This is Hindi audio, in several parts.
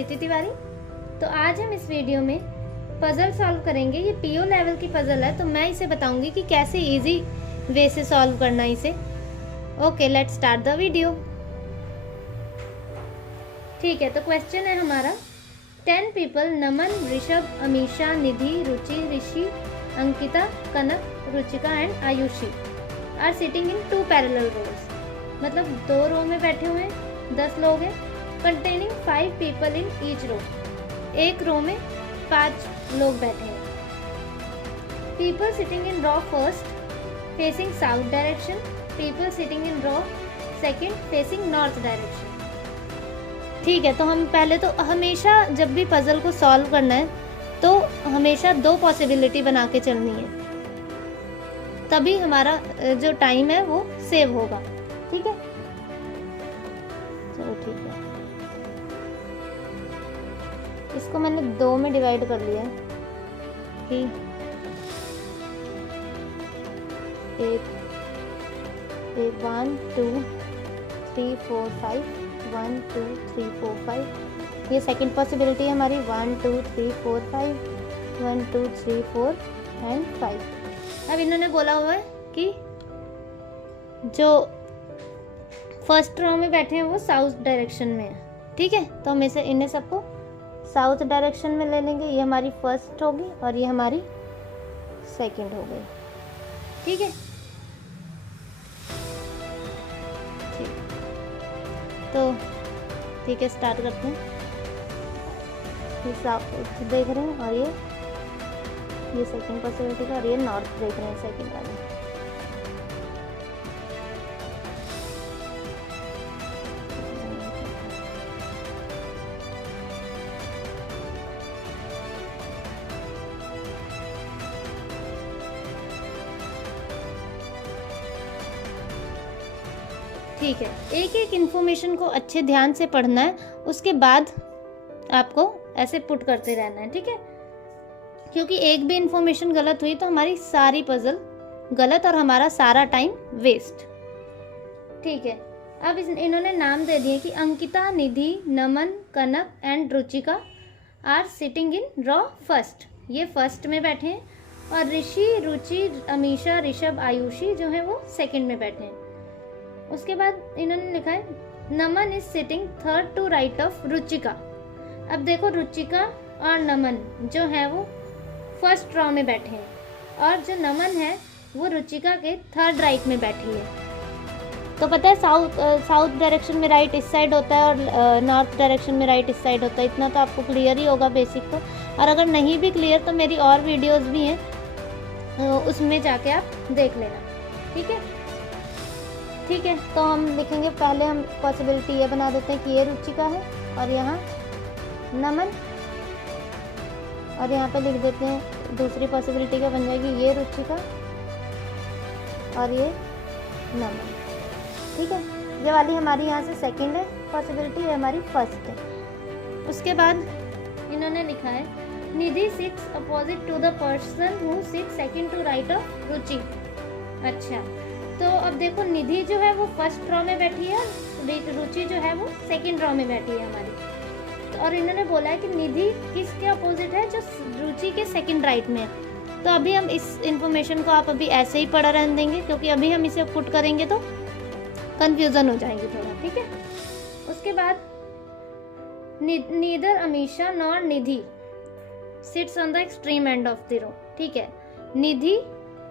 प्रीति तिवारी। तो आज हम इस वीडियो में पजल सॉल्व करेंगे। ये पीओ लेवल की पजल है, तो मैं इसे बताऊंगी कि कैसे इजी वे से सॉल्व करना है इसे। Okay, let's start the video. ठीक है, तो क्वेश्चन है हमारा 10 people Naman, Rishabh, Amisha, Nidhi, Ruchi, Rishi, Ankita, Kanak, Ruchika and Aayushi are sitting in 2 parallel rows. मतलब 2 रो में बैठे हुए हैं, 10 लोग हैं, containing 5 people in each row. एक रो में 5 लोग बैठे हैं। People sitting in row first facing south direction, people sitting in row second facing north direction. ठीक है, तो हम पहले तो हमेशा जब भी पजल को सॉल्व करना है तो हमेशा 2 पॉसिबिलिटी बना के चलनी है, तभी हमारा जो टाइम है वो सेव होगा। ठीक है, चलो ठीक है, इसको मैंने 2 में डिवाइड कर लिया है कि एक 1 2 3 4 5 1 2 3 4 5। ये सेकंड पॉसिबिलिटी है हमारी 1 2 3 4 5 1 2 3 4 एंड 5। अब इन्होंने बोला हुआ है कि जो फर्स्ट रो में बैठे हैं वो साउथ डायरेक्शन में है। ठीक है, तो हम इसे इन्हें सबको साउथ डायरेक्शन में ले लेंगे। ये हमारी फर्स्ट होगी और ये हमारी सेकंड हो गई। ठीक है, तो ठीक है, स्टार्ट करते हैं। ये साउथ देख रहे हैं और ये सेकंड पॉसिबिलिटी का, और ये नॉर्थ देख रहे हैं सेकंड वाले। ठीक है, एक एक इन्फॉर्मेशन को अच्छे ध्यान से पढ़ना है, उसके बाद आपको ऐसे पुट करते रहना है। ठीक है, क्योंकि एक भी इन्फॉर्मेशन गलत हुई तो हमारी सारी पजल गलत और हमारा सारा टाइम वेस्ट। ठीक है, अब इन्होंने नाम दे दिए कि Ankita, Nidhi, Naman, Kanak and Ruchika are sitting in row first. ये फर्स्ट में बैठे हैं, और ऋषि, रुचि, अमीशा, ऋषभ, आयुषी जो है वो सेकंड में बैठे हैं। उसके बाद इन्होंने लिखा है Naman is sitting third to right of Ruchika. अब देखो, रुचिका और नमन जो है वो फर्स्ट रो में बैठे हैं, और जो नमन है वो रुचिका के थर्ड राइट में बैठी है। तो पता है साउथ डायरेक्शन में राइट इस साइड होता है और नॉर्थ डायरेक्शन में राइट इस साइड होता है। इतना तो आपको क्लियर ही होगा बेसिक तो, और अगर नहीं भी क्लियर तो मेरी और वीडियोस भी हैं, उसमें जाके आप देख लेना। ठीक है, ठीक है, तो हम लिखेंगे, पहले हम पॉसिबिलिटी ये बना देते हैं कि ये रुचिका है और यहाँ नमन, और यहाँ पे लिख देते हैं दूसरी पॉसिबिलिटी क्या बन जाएगी, ये रुचिका और ये नमन। ठीक है, ये वाली हमारी यहाँ से सेकंड है पॉसिबिलिटी, ये हमारी फर्स्ट है। उसके बाद इन्होंने लिखा है Nidhi sits opposite to the person who sits second to right of Ruchi. अच्छा, तो अब देखो, निधि जो है वो फर्स्ट रो में बैठी है, रुचि जो है वो सेकंड रो में बैठी है हमारी। तो और इन्होंने बोला है कि निधि किसके अपोजिट है, जो रुचि के सेकंड राइट में है। तो अभी हम इस इंफॉर्मेशन को आप अभी ऐसे ही पढ़ा रहने देंगे, क्योंकि अभी हम इसे पुट करेंगे तो कंफ्यूजन हो जाएंगे थोड़ा। ठीक है, उसके बाद neither Amisha nor Nidhi sits on the extreme end of the row. ठीक है, निधि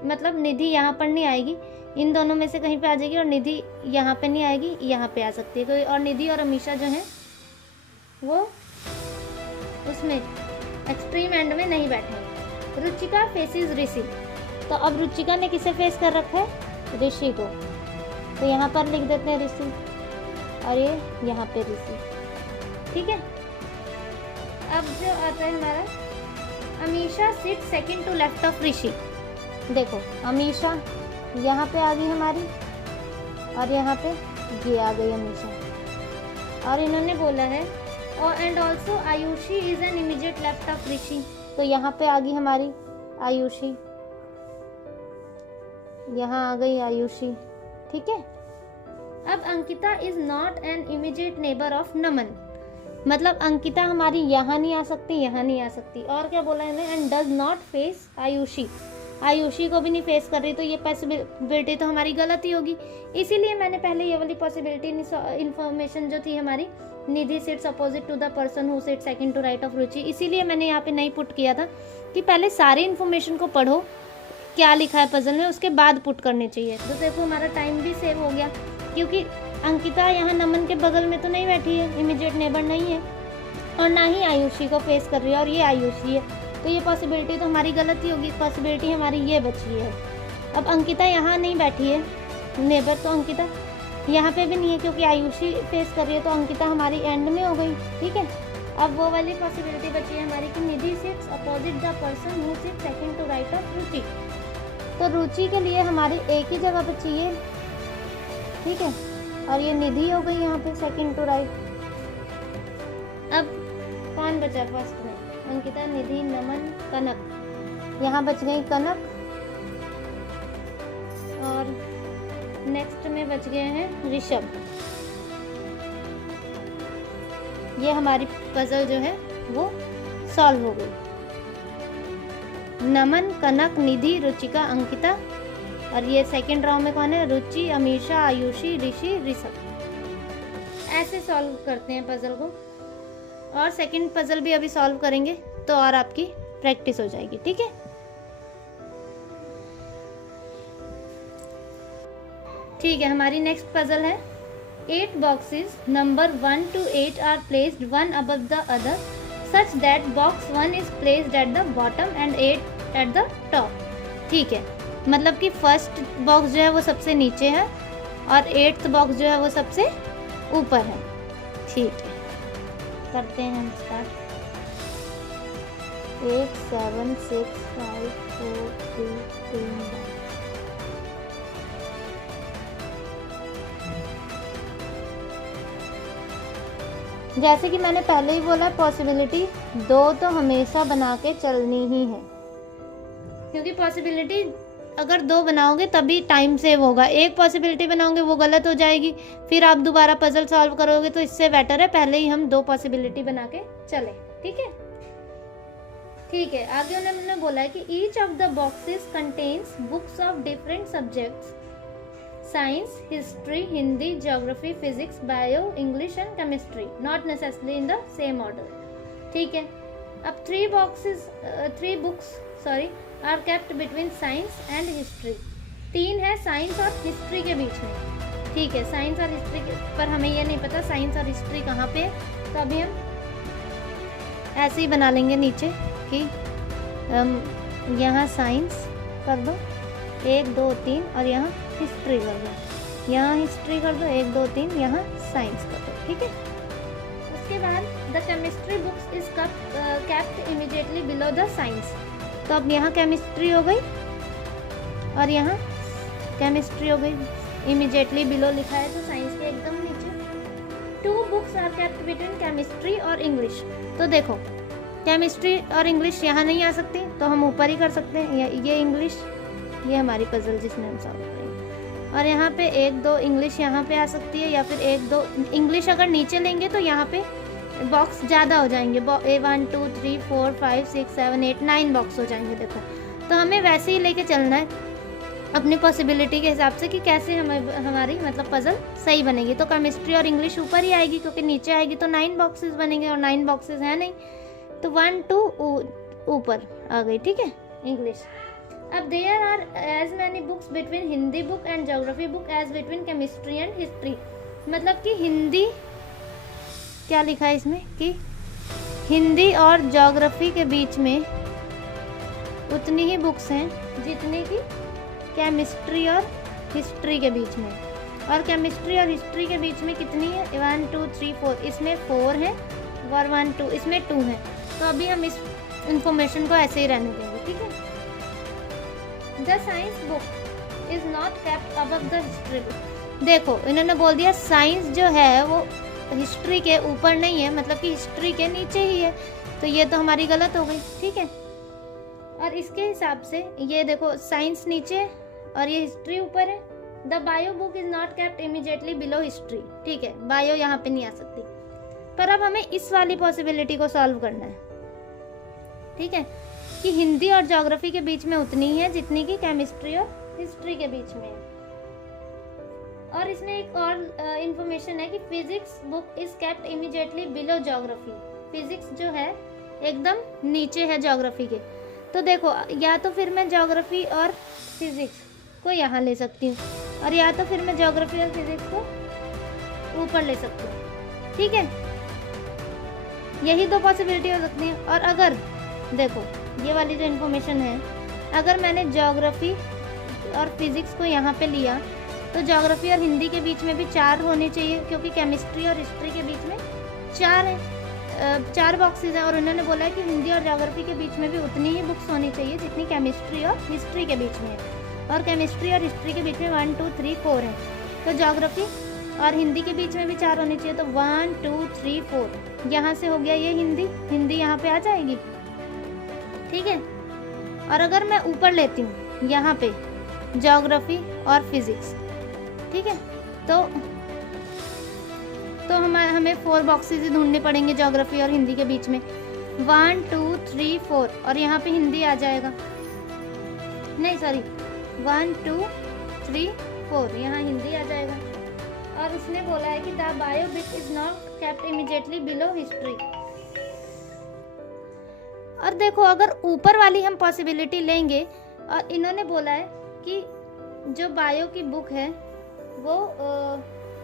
मतलब निधि यहाँ पर नहीं आएगी, इन दोनों में से कहीं पे आ जाएगी, और निधि यहाँ पे नहीं आएगी, यहाँ पे आ सकती है कोई। और निधि और अमीशा जो है वो उसमें एक्सट्रीम एंड में नहीं बैठे हैं। रुचिका फेसेस ऋषि, तो अब रुचिका ने किसे फेस कर रखा है, ऋषि को, तो यहाँ पर लिख देते हैं ऋषि, और ये यहाँ पे ऋषि। ठीक है, अब जो आता है हमारा Amisha sit second to left of Rishi. देखो, अमीशा यहाँ पे आ गई हमारी, और यहाँ पे ये आ गई अमीशा, और इन्होंने बोला है और and also Ayushi is an immediate left of Rishi. तो यहाँ पे आ गई हमारी आयुषी, यहाँ आ गई आयुषी। ठीक है, अब Ankita is not an immediate neighbour of Naman. मतलब अंकिता हमारी यहाँ नहीं आ सकती, यहाँ नहीं आ सकती। और क्या बोला है इन्हें, and does not face Ayushi, Ayushi को भी नहीं फेस कर रही, तो ये पॉसिबिलिटी तो हमारी गलत ही होगी। इसीलिए मैंने पहले ये वाली पॉसिबिलिटी इन्फॉर्मेशन जो थी हमारी, Nidhi sits opposite to the person who sits second to right of Ruchi, इसीलिए मैंने यहाँ पे नहीं पुट किया था कि पहले सारी इन्फॉर्मेशन को पढ़ो क्या लिखा है पजल में, उसके बाद पुट करने चाहिए। तो देखो हमारा टाइम भी सेव हो गया, क्योंकि अंकिता यहाँ नमन के बगल में तो नहीं बैठी है, इमीडिएट नेबर नहीं है, और ना ही आयुषी को फेस कर रही है, और ये आयुषी है, तो ये पॉसिबिलिटी तो हमारी गलत ही होगी। पॉसिबिलिटी हमारी ये बची है। अब अंकिता यहाँ नहीं बैठी है नेबर, तो अंकिता यहाँ पे भी नहीं है, क्योंकि आयुषी फेस कर रही है, तो अंकिता हमारी एंड में हो गई। ठीक है, अब वो वाली पॉसिबिलिटी बची है हमारी कि Nidhi sits opposite the person who sits second to right of Ruchi. तो रुचि के लिए हमारी एक ही जगह बची है, ठीक है, और ये निधि हो गई यहाँ पे सेकंड टू राइट। अब कौन बचा फर्स्ट में, अंकिता, निधि, नमन, कनक। यहाँ बच गई कनक, और नेक्स्ट में बच गए हैं ऋषभ। ये हमारी पजल जो है वो सॉल्व हो गई। नमन, कनक, निधि, रुचिका, अंकिता, और ये सेकंड राउंड में कौन है, रुचि, अमीषा, आयुषी, ऋषि, ऋषभ। ऐसे सॉल्व करते हैं पजल को, और सेकंड पजल भी अभी सॉल्व करेंगे तो और आपकी प्रैक्टिस हो जाएगी। ठीक है, ठीक है, हमारी नेक्स्ट पजल है 8 boxes number 1 to 8 are placed one above the other such that box 1 is placed at the bottom and 8 at the top। ठीक है, मतलब कि फर्स्ट बॉक्स जो है वो सबसे नीचे है और 8th बॉक्स जो है वो सबसे ऊपर है। ठीक है, करते हैं हम स्टार्ट। 8 7 6 5 4 3 2 1। जैसे कि मैंने पहले ही बोला, पॉसिबिलिटी 2 तो हमेशा बना के चलनी ही है, क्योंकि पॉसिबिलिटी अगर 2 बनाओगे तभी टाइम सेव होगा। एक पॉसिबिलिटी बनाओगे वो गलत हो जाएगी, फिर आप दोबारा पजल सॉल्व करोगे, तो इससे बेटर है पहले ही हम 2 पॉसिबिलिटी बना के चले। ठीक है, ठीक है, आगे उन्होंने बोला है कि each of the boxes contains books of different subjects, science, history, Hindi, geography, physics, bio, English and chemistry, not necessarily in the same order. ठीक है, अब 3 books are kept between science and history. 3 है साइंस और हिस्ट्री के बीच में। ठीक है, साइंस और हिस्ट्री पर हमें ये नहीं पता साइंस और हिस्ट्री कहाँ पे है, तो अभी हम ऐसे ही बना लेंगे नीचे कि यहाँ साइंस कर दो 1 2 3 और यहाँ हिस्ट्री कर दो, यहाँ हिस्ट्री कर दो 1 2 3, यहाँ साइंस कर दो। ठीक है, उसके बाद the chemistry books is kept immediately below the science. तो अब यहाँ केमिस्ट्री हो गई और यहाँ केमिस्ट्री हो गई, इमीडिएटली बिलो लिखा है तो साइंस के एकदम नीचे। 2 books are kept between chemistry और इंग्लिश। तो देखो केमिस्ट्री और इंग्लिश यहाँ नहीं आ सकती, तो हम ऊपर ही कर सकते हैं, ये इंग्लिश, ये हमारी पजल जिसमें हम सॉल्व करेंगे, और यहाँ पे 1 2 इंग्लिश यहाँ पे आ सकती है, या फिर 1 2 इंग्लिश अगर नीचे लेंगे तो यहाँ पे बॉक्स ज़्यादा हो जाएंगे, 1 2 3 4 5 6 7 8 9 बॉक्स हो जाएंगे। देखो, तो हमें वैसे ही लेके चलना है अपनी पॉसिबिलिटी के हिसाब से कि कैसे हमारी मतलब पजल सही बनेगी। तो केमिस्ट्री और इंग्लिश ऊपर ही आएगी, क्योंकि नीचे आएगी तो 9 बॉक्सेस बनेंगे, और 9 बॉक्सेस हैं नहीं, तो 1 2 ऊपर आ गई। ठीक है, इंग्लिश। अब there are as many books between Hindi book and geography book as between chemistry and history. मतलब कि हिंदी, क्या लिखा है इसमें कि हिंदी और ज्योग्राफी के बीच में उतनी ही बुक्स हैं जितनी कि केमिस्ट्री और हिस्ट्री के बीच में। और केमिस्ट्री और हिस्ट्री के बीच में कितनी है, 1 2 3 4, इसमें 4 है और 1 2, इसमें 2 है। तो अभी हम इस इंफॉर्मेशन को ऐसे ही रहने देंगे। ठीक है, the science book is not kept above the history book. देखो इन्होंने बोल दिया साइंस जो है वो हिस्ट्री के ऊपर नहीं है, मतलब कि हिस्ट्री के नीचे ही है, तो ये तो हमारी गलत हो गई। ठीक है, और इसके हिसाब से ये देखो साइंस नीचे और ये हिस्ट्री ऊपर है। The bio book is not kept immediately below history. ठीक है, बायो यहाँ पे नहीं आ सकती। पर अब हमें इस वाली पॉसिबिलिटी को सॉल्व करना है, ठीक है, कि हिंदी और ज्योग्राफी के बीच में उतनी ही है जितनी कि केमिस्ट्री और हिस्ट्री के बीच में है। और इसमें एक और इंफॉर्मेशन है कि physics book is kept immediately below geography. Physics जो है एकदम नीचे है ज्योग्राफी के। तो देखो, या तो फिर मैं ज्योग्राफी और फिजिक्स को यहाँ ले सकती हूँ, और या तो फिर मैं ज्योग्राफी और फिजिक्स को ऊपर ले सकती हूँ, ठीक है। यही दो पॉसिबिलिटी हो सकती है। और अगर देखो, ये वाली जो इन्फॉर्मेशन है, अगर मैंने ज्योग्राफी और फिजिक्स को यहाँ पे लिया तो ज्योग्राफी और हिंदी के बीच में भी 4 होने चाहिए, क्योंकि केमिस्ट्री और हिस्ट्री के बीच में 4 है, 4 बॉक्सेस हैं। और उन्होंने बोला है कि हिंदी और ज्योग्राफी के बीच में भी उतनी ही बुक्स होनी चाहिए जितनी केमिस्ट्री और हिस्ट्री के बीच में है। और केमिस्ट्री और हिस्ट्री के बीच में 1 2 3 4 है, तो ज्योग्राफी और हिंदी के बीच में भी 4 होने चाहिए। तो 1 2 3 4 यहाँ से हो गया ये हिंदी यहाँ पे आ जाएगी, ठीक है। और अगर मैं ऊपर लेती हूँ यहाँ पे ज्योग्राफी और फिजिक्स, ठीक है, तो हमें 4 बॉक्सेस ही ढूंढने पड़ेंगे ज्योग्राफी और हिंदी के बीच में। 1 2 3 4 और यहाँ पे हिंदी आ जाएगा, नहीं सॉरी 1 2 3 4 यहाँ हिंदी आ जाएगा। और उसने बोला है कि the bio book is not kept immediately below history. और देखो, अगर ऊपर वाली हम पॉसिबिलिटी लेंगे, और इन्होंने बोला है कि जो बायो की बुक है वो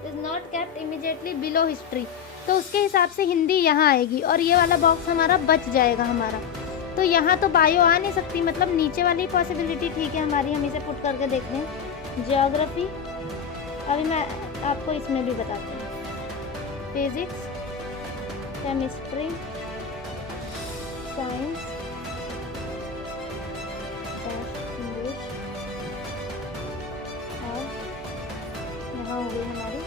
is not kept immediately below history, तो उसके हिसाब से हिंदी यहाँ आएगी और ये वाला बॉक्स हमारा बच जाएगा हमारा। तो यहाँ तो बायो आ नहीं सकती, मतलब नीचे वाली पॉसिबिलिटी ठीक है हमारी। हम इसे पुट करके देखते हैं। ज्योग्राफी, अभी मैं आपको इसमें भी बताती हूँ, फिजिक्स, केमिस्ट्री, साइंस, इंग्लिश, और यहाँ हो गई हमारी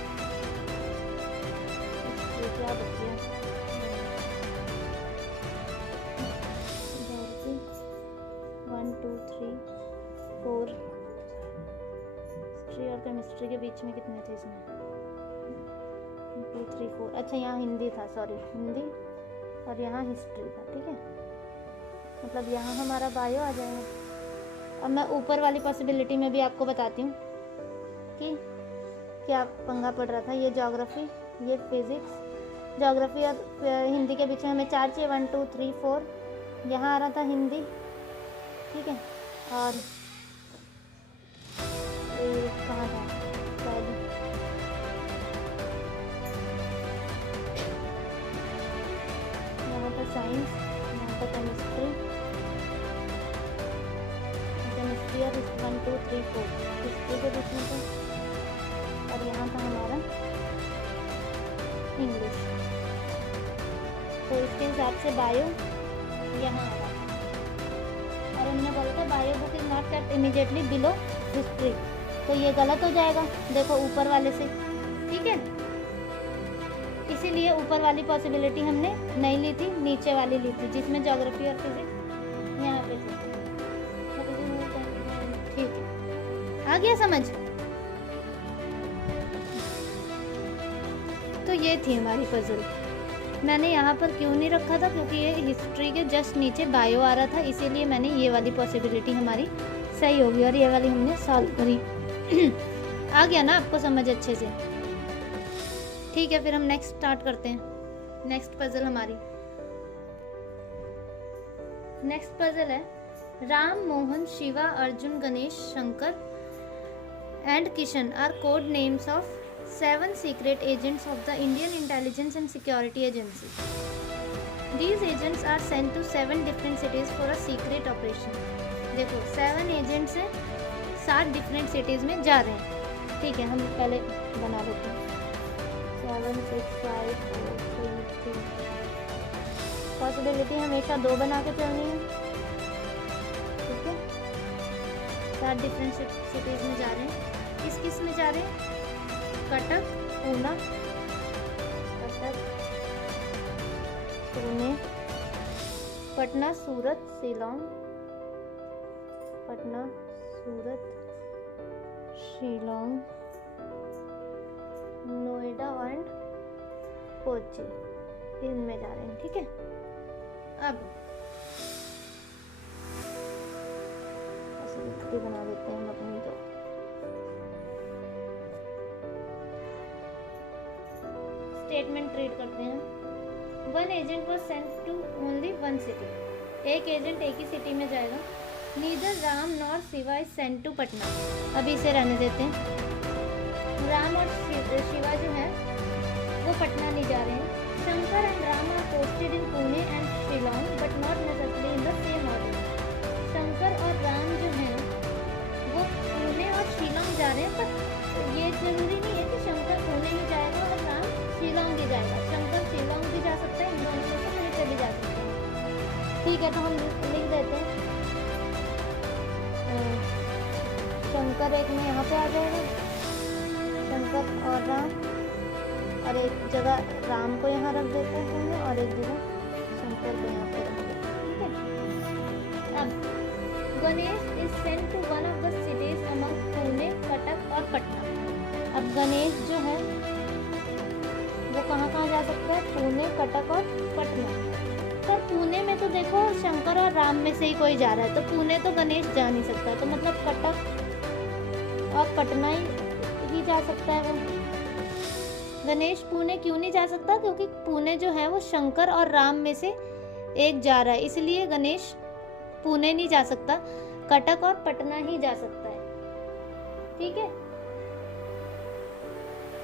क्या बची है, 1 2 3 4। हिस्ट्री और केमिस्ट्री के बीच में कितने थे इसमें, 2 3 4। अच्छा, यहाँ हिंदी था, सॉरी हिंदी, और यहाँ हिस्ट्री था, ठीक है। मतलब यहाँ हमारा बायो आ जाएगा। अब मैं ऊपर वाली पॉसिबिलिटी में भी आपको बताती हूँ कि क्या पंगा पड़ रहा था। ये ज्योग्राफी, ये फिजिक्स, ज्योग्राफी और हिंदी के बीच में हमें 4 चाहिए, 1 2 3 4। यहाँ आ रहा था हिंदी, ठीक है। और कहाँ था शायद, यहाँ पर साइंस, यहाँ पर केमिस्ट्री और 1 2 3 4 हिस्ट्री के बीच में था। और यहाँ था हमारा इंग्लिश, तो इसके हिसाब से बायो यहाँ आ रहा था। और उन्होंने बोला था bio book is not kept immediately below history, तो ये गलत हो जाएगा, देखो ऊपर वाले से, ठीक है। इसीलिए ऊपर वाली पॉसिबिलिटी हमने नहीं ली थी, नीचे वाली ली थी, जिसमें ज्योग्राफी और फिजिक्स यहाँ पे थे, ठीक है। आ गया समझ? तो ये थी हमारी पजल। मैंने यहाँ पर क्यों नहीं रखा था, क्योंकि ये हिस्ट्री के जस्ट नीचे बायो आ रहा था, इसीलिए मैंने ये वाली पॉसिबिलिटी हमारी सही होगी और ये वाली हमने सॉल्व करी। आ गया ना आपको समझ अच्छे से? ठीक है, फिर हम नेक्स्ट स्टार्ट करते हैं। नेक्स्ट पजल हमारी, नेक्स्ट पजल है Ram, Mohan, Shiva, Arjun, Ganesh, Shankar and Kishan R code names of 7 secret agents of the Indian Intelligence and Security Agency. These agents are sent to 7 different cities for a secret operation. देखो 7 agents हैं, 7 different cities में जा रहे हैं, ठीक है। हम पहले बना लेते हैं 7 6 5 4 3 2। पॉसिबिलिटी हमेशा 2 बना के चलनी है, ठीक है। 7 डिफरेंट सिटीज़ में जा रहे हैं। किस में जा रहे हैं? कटक, पूना, कटक, पुणे, पटना, सूरत, शिलोंग, पटना, सूरत, शिलोंग, नोएडा एंड कोची, इनमें जा रहे हैं, ठीक है। अब ऐसे लिखते बना देते हैं हम अपनी। तो स्टेटमेंट रीड करते हैं। One agent was sent to only one city. एक एजेंट एक ही सिटी में जाएगा। Neither Ram nor Shiva is sent to Patna. अभी इसे रहने देते हैं। राम और शिवा जो है वो पटना नहीं जा रहे हैं। Shankar and Ram are posted in Pune and Shillong but not necessarily in the same order. Shankar और राम जो हैं वो पुणे और शिलोंग जा रहे हैं, पर ये जरूरी नहीं है कि शंकर पुणे ही जाएगा और राम शिलोंग ही जाएगा। शंकर शिलोंग भी जा सकता है, इन दोनों में से कहीं पे भी जा सकता है, ठीक है। तो हम लिख देते हैं शंकर एक में यहाँ पे आ जाएगा, शंकर और राम, और एक जगह राम को यहाँ रख देते हैं पुणे और एक जगह शंकर को यहाँ पे रख देते हैं, ठीक है। अब Ganesh is sent to one of the cities among Pune, Cuttack और पटना। अब गणेश जो है वो कहाँ कहाँ जा सकता है? पुणे, कटक और पटना। पर पुणे में तो देखो शंकर और राम में से ही कोई जा रहा है, तो पुणे तो गणेश जा नहीं सकता, तो मतलब कटक और पटना ही जा सकता है वो। गणेश पुणे क्यों नहीं जा सकता? क्योंकि पुणे जो है वो शंकर और राम में से एक जा रहा है, इसलिए गणेश पुणे नहीं जा सकता, कटक और पटना ही जा सकता है, ठीक है।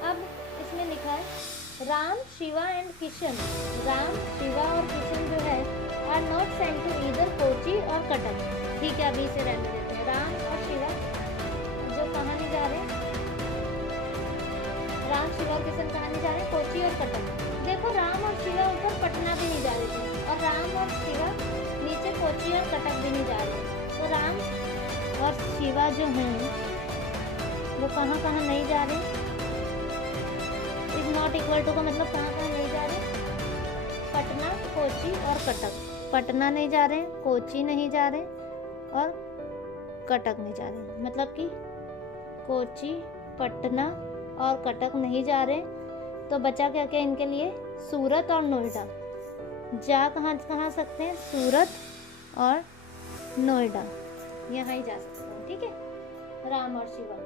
अब इसमें लिखा है राम, शिवा एंड किशन। राम, शिवा और किशन जो है are not sent to either Kochi और कटक, ठीक है। अभी इसे रहने देते हैं। राम और शिवा जो कहाँ नहीं जा रहे? राम, शिवा और किशन कहाँ नहीं जा रहे? कोची और कटक। देखो राम और शिवा ऊपर पटना भी नहीं जा रहे थे, और राम और शिवा नीचे कोची और कटक भी नहीं जा रहे। तो राम और शिवा जो हैं वो कहाँ कहाँ नहीं जा रहे? इज नॉट इक्वल टू का मतलब कहाँ कहाँ नहीं जा रहे? पटना, कोची और कटक। पटना नहीं जा रहे, कोची नहीं जा रहे और कटक नहीं जा रहे, मतलब कि कोची, पटना और कटक नहीं जा रहे। तो बचा क्या क्या इनके लिए? सूरत और नोएडा। जा कहाँ कहाँ सकते हैं? सूरत और नोएडा, यहाँ ही जा सकते हैं, ठीक है। राम और शिवा।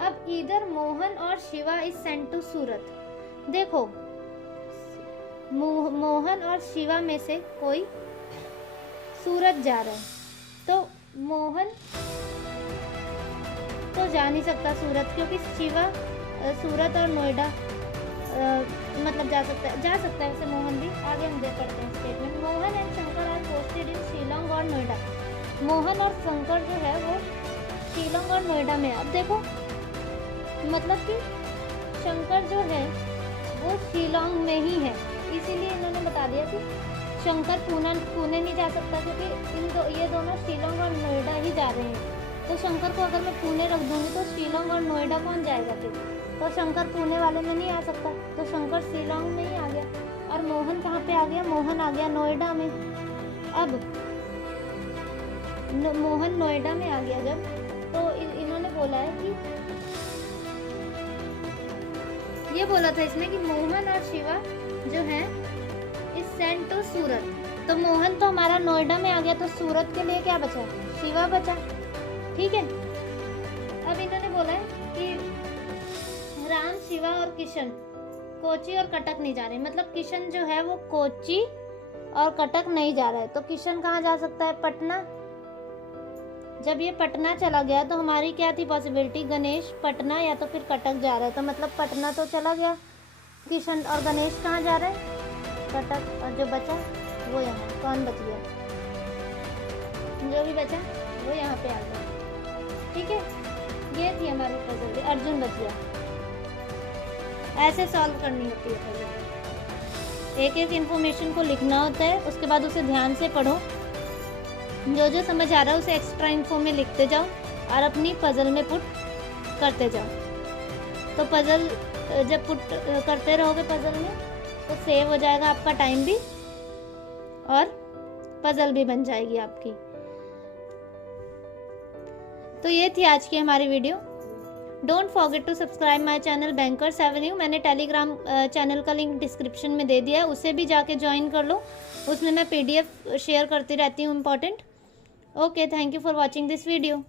अब इधर मोहन और शिवा इज सेंट टू सूरत। देखो मोहन और शिवा में से कोई सूरत जा रहा है, तो मोहन तो जा नहीं सकता सूरत, क्योंकि शिवा सूरत और नोएडा मतलब जा सकता है वैसे मोहन भी। आगे हम देख पढ़ते हैं statement. Mohan and Shankar are posted in Shillong और नोएडा। मोहन और शंकर जो है वो शिलोंग और नोएडा में। अब देखो मतलब कि शंकर जो है वो शिलोंग में ही है, इसीलिए इन्होंने बता दिया कि शंकर पुणे नहीं जा सकता, क्योंकि ये दोनों शिलोंग और नोएडा ही जा रहे हैं। तो शंकर को अगर मैं पुणे रख दूंगी तो शिलोंग और नोएडा कौन जाएगा फिर? तो शंकर पुणे वाले में नहीं आ सकता, तो शंकर शिलोंग में ही आ गया। और मोहन कहाँ पे आ गया? मोहन आ गया नोएडा में। अब मोहन नोएडा में आ गया जब, तो इन्होंने बोला है कि ये बोला था इसमें कि मोहन और शिवा जो है इस सेंट टू सूरत। तो मोहन तो हमारा नोएडा में आ गया, तो सूरत के लिए क्या बचा? शिवा बचा, ठीक है। अब इन्होंने बोला है कि राम, शिवा और किशन कोची और कटक नहीं जा रहे, मतलब किशन जो है वो कोची और कटक नहीं जा रहा है। तो किशन कहाँ जा सकता है? पटना। जब ये पटना चला गया तो हमारी क्या थी पॉसिबिलिटी? गणेश पटना या तो फिर कटक जा रहा है, तो मतलब पटना तो चला गया किशन, और गणेश कहाँ जा रहा है? कटक। और जो बचा वो यहाँ, कौन बच गया? जो भी बचा वो यहाँ पे आ गया, ठीक है। ये थी हमारी पजल, अर्जुन बच गया। ऐसे सॉल्व करनी होती है पजल, एक एक इन्फॉर्मेशन को लिखना होता है, उसके बाद उसे ध्यान से पढ़ो, जो जो समझ आ रहा है उसे एक्स्ट्रा इन्फो में लिखते जाओ और अपनी पजल में पुट करते जाओ। तो पजल जब पुट करते रहोगे पजल में तो सेव हो जाएगा आपका टाइम भी और पजल भी बन जाएगी आपकी। तो ये थी आज की हमारी video. Don't forget to subscribe my channel Bankers Avenue. मैंने टेलीग्राम चैनल का लिंक डिस्क्रिप्शन में दे दिया है, उसे भी जाके ज्वाइन कर लो। उसमें मैं PDF शेयर करती रहती हूँ important. Okay, thank you for watching this video.